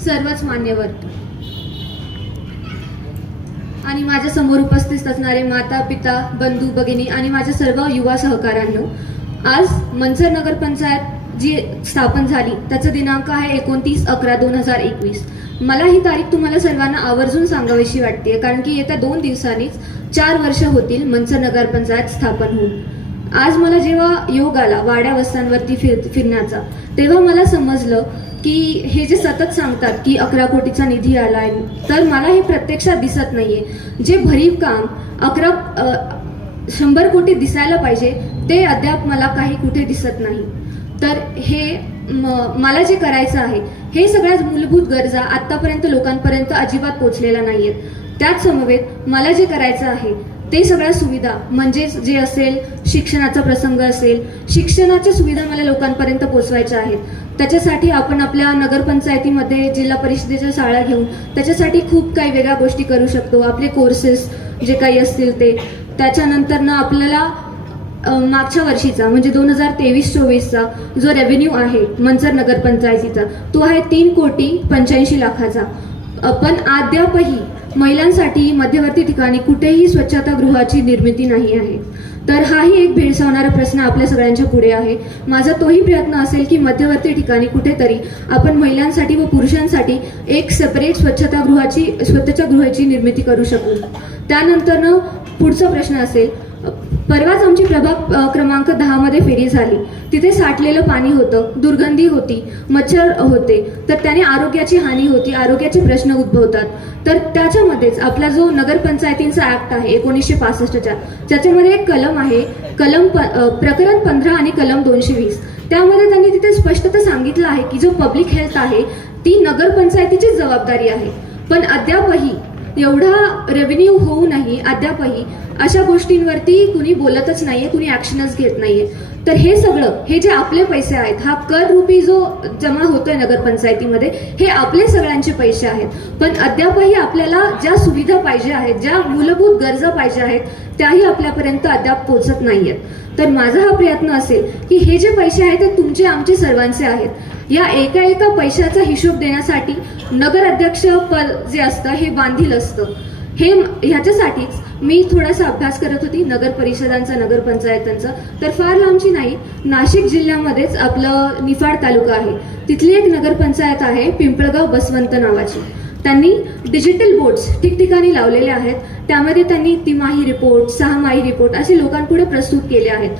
सर्वच मान्यवर. आणि माझ्यासमोर उपस्थित असणारे माता पिता बंधू भगिनी आणि माझ्या सर्व युवा सहकारांनो आज मंचर नगर पंचायत जी स्थापन झाली त्याचा दिनांक आहे एकोणतीस अकरा दोन हजार एकवीस. मला ही तारीख तुम्हाला सर्वांना आवर्जून सांगावीशी वाटते कारण की येत्या दोन दिवसांनीच चार वर्ष होतील मंचर नगर पंचायत स्थापन होऊन. आज मला जेव्हा योग आला वाड्या वस्त्यांवरती फिर फिरण्याचा तेव्हा मला समजलं की हे जे सतत सांगतात की अकरा कोटीचा निधी आलाय तर मला हे प्रत्यक्षात दिसत नाहीये. जे भरीव काम अकरा शंभर कोटी दिसायला पाहिजे ते अद्याप मला काही कुठे दिसत नाही. तर हे मला जे करायचं आहे हे सगळ्याच मूलभूत गरजा आतापर्यंत लोकांपर्यंत अजिबात पोचलेल्या नाहीयेत. त्याच समवेत मला जे करायचं आहे ते सगळ्या सुविधा म्हणजेच जे असेल शिक्षणाचा प्रसंग असेल शिक्षणाच्या सुविधा मला लोकांपर्यंत पोचवायच्या आहेत. त्याच्यासाठी आपण आपल्या नगरपंचायतीमध्ये जिल्हा परिषदेच्या शाळा घेऊन त्याच्यासाठी खूप काही वेगळ्या गोष्टी करू शकतो. आपले कोर्सेस जे काही असतील ते. त्याच्यानंतर ना आपल्याला मागच्या वर्षीचा म्हणजे दोन हजार तेवीस चोवीसचा जो रेव्हेन्यू आहे मंचर नगरपंचायतीचा तो आहे तीन कोटी पंच्याऐंशी लाखाचा. पण अद्यापही महिलांसाठी मध्यवर्ती ठिकाणी कुठेही स्वच्छतागृहाची निर्मिती नाही आहे. तर हाही एक भेडसावणारा प्रश्न आपल्या सगळ्यांच्या पुढे आहे. माझा तोही प्रयत्न असेल की मध्यवर्ती ठिकाणी कुठेतरी आपण महिलांसाठी व पुरुषांसाठी एक सेपरेट स्वच्छतागृहाची स्वच्छतागृहाची निर्मिती करू शकू. त्यानंतरनं पुढचा प्रश्न असेल परवाच आमची प्रभाग क्रमांक दहा मध्ये फेरी झाली. तिथे साठलेलं पाणी होतं दुर्गंधी होती मच्छर होते. तर त्याने आरोग्याची हानी होती आरोग्याचे प्रश्न उद्भवतात. तर त्याच्यामध्येच आपला जो नगरपंचायतींचा ऍक्ट आहे एकोणीसशे पासष्टच्या ज्याच्यामध्ये एक कलम आहे कलम प- प्रकरण पंधरा आणि कलम दोनशे वीस. त्यामध्ये त्यांनी तिथे स्पष्टता सांगितलं आहे की जो पब्लिक हेल्थ आहे ती नगरपंचायतीचीच जबाबदारी आहे. पण अद्यापही एवढा रेव्हेन्यू होऊनही अद्यापही अशा गोष्टींवरती कुणी बोलतच नाहीये कुणी ऍक्शनच घेत नाहीये. तर हे सगळं हे जे आपले पैसे आहेत हा कर रूपी जो जमा होतोय नगरपंचायतीमध्ये हे आपले सगळ्यांचे पैसे आहेत. पण अद्यापही आपल्याला ज्या सुविधा पाहिजे आहेत ज्या मूलभूत गरजा पाहिजे आहेत त्याही आपल्यापर्यंत अद्याप पोहोचत नाहीयेत. तर माझा हा प्रयत्न असेल की हे जे पैसे आहेत ते तुमचे आमचे सर्वांचे आहेत. या एका एका पैशाचा हिशोब देण्यासाठी नगर अध्यक्ष पद जे असतं हे बांधील असतं. हे ह्याच्यासाठीच मी थोडासा अभ्यास करत होती नगर परिषदांचा नगर पंचायतांचा. तर फार लांबची नाही नाशिक जिल्ह्यामध्येच आपलं निफाड तालुका आहे. तिथली एक नगरपंचायत आहे पिंपळगाव बसवंत नावाची. त्यांनी डिजिटल बोर्ड्स ठिकठिकाणी लावलेले आहेत. त्यामध्ये त्यांनी तिमाही रिपोर्ट सहामाही रिपोर्ट असे लोकांपुढे प्रस्तुत केले आहेत.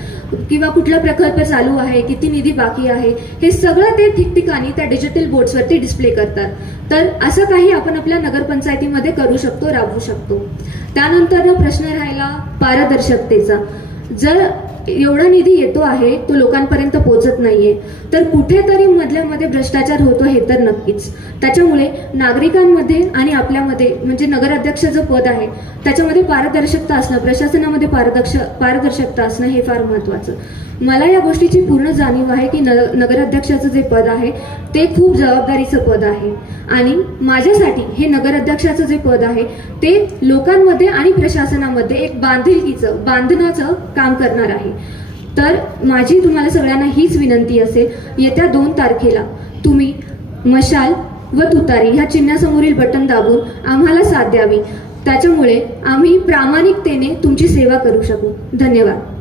किंवा कुठला प्रकल्प चालू आहे किती निधी बाकी आहे हे सगळं ते ठिकठिकाणी त्या डिजिटल बोर्ड्सवरती डिस्प्ले करतात. तर असं काही आपण आपल्या नगरपंचायतीमध्ये करू शकतो राबवू शकतो. त्यानंतर प्रश्न राहिला पारदर्शकतेचा. जर एवढा निधी येतो आहे तो लोकांपर्यंत पोहोचत नाहीये तर कुठेतरी मधल्या मध्ये भ्रष्टाचार होतो हे तर नक्कीच. त्याच्यामुळे नागरिकांमध्ये आणि आपल्या आपल्यामध्ये म्हणजे नगराध्यक्षाचं पद आहे त्याच्यामध्ये पारदर्शकता असणं प्रशासनामध्ये पारदर्श पारदर्शकता असणं हे फार महत्वाचं मला या गोष्टीची पूर्ण जाणीव आहे की न नगराध्यक्षाचं जे पद आहे ते खूप जबाबदारीचं पद आहे. आणि माझ्यासाठी हे नगराध्यक्षाचं जे पद आहे ते लोकांमध्ये आणि प्रशासनामध्ये एक बांधिलकीचं बांधण्याचं काम करणार आहे. तर माझी तुम्हाला सगळ्यांना हीच विनंती असेल येत्या दोन तारखेला तुम्ही मशाल व तुतारी ह्या चिन्हासमोरील बटन दाबून आम्हाला साथ द्यावी. त्याच्यामुळे आम्ही प्रामाणिकतेने तुमची सेवा करू शकू. धन्यवाद.